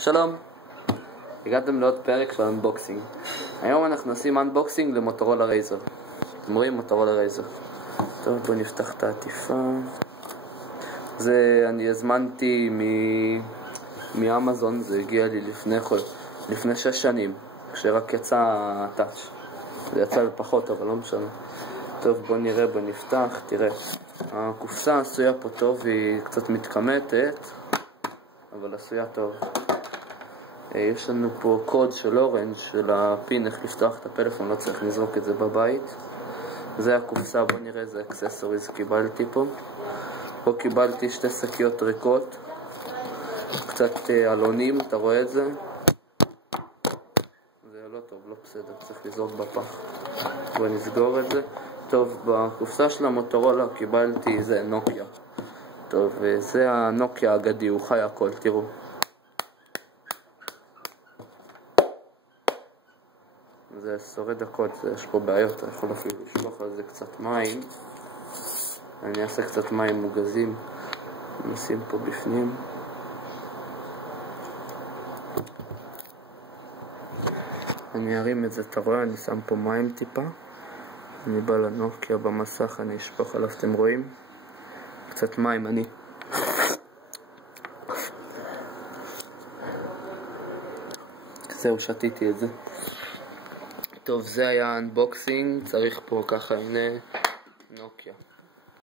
שלום, הגעתם לעוד פרק של אנבוקסינג. היום אנחנו עושים אנבוקסינג למוטורולה רייזר. אתם רואים מוטורולה רייזר. טוב, בואו נפתח את העטיפה. זה אני הזמנתי מאמזון, זה הגיע לי לפני 6 שנים, כשרק יצא הטאץ'. זה יצא לפחות, אבל לא משנה. טוב, בואו נראה, בואו נפתח, תראה. הקופסה עשויה פה טוב, היא קצת מתקמטת, אבל עשויה טוב. יש לנו פה קוד של אורנג' של הפין איך לפתוח את הפלאפון, לא צריך לזרוק את זה בבית. זה הקופסה, בוא נראה איזה אקססוריז קיבלתי פה. פה קיבלתי 2 שקיות ריקות, קצת אלונים, אתה רואה את זה? זה לא טוב, לא בסדר, צריך לזרוק בפח. בוא נסגור את זה. טוב, בקופסה של המוטורולה קיבלתי זה נוקיה. טוב, זה הנוקיה האגדי, הוא חי הכל, תראו. זה שורד הקוד, יש פה בעיות, אתה יכול אפילו לשלוח על זה קצת מים. אני אעשה קצת מים מוגזים, נשים פה בפנים. אני ארים את זה, אתה רואה, אני שם פה מים טיפה. אני בא לנוקיה במסך, אני אשפוך עליו, אתם רואים? קצת מים, זהו, שתיתי את זה. טוב, זה היה אנבוקסינג, צריך פה ככה, הנה נוקיה.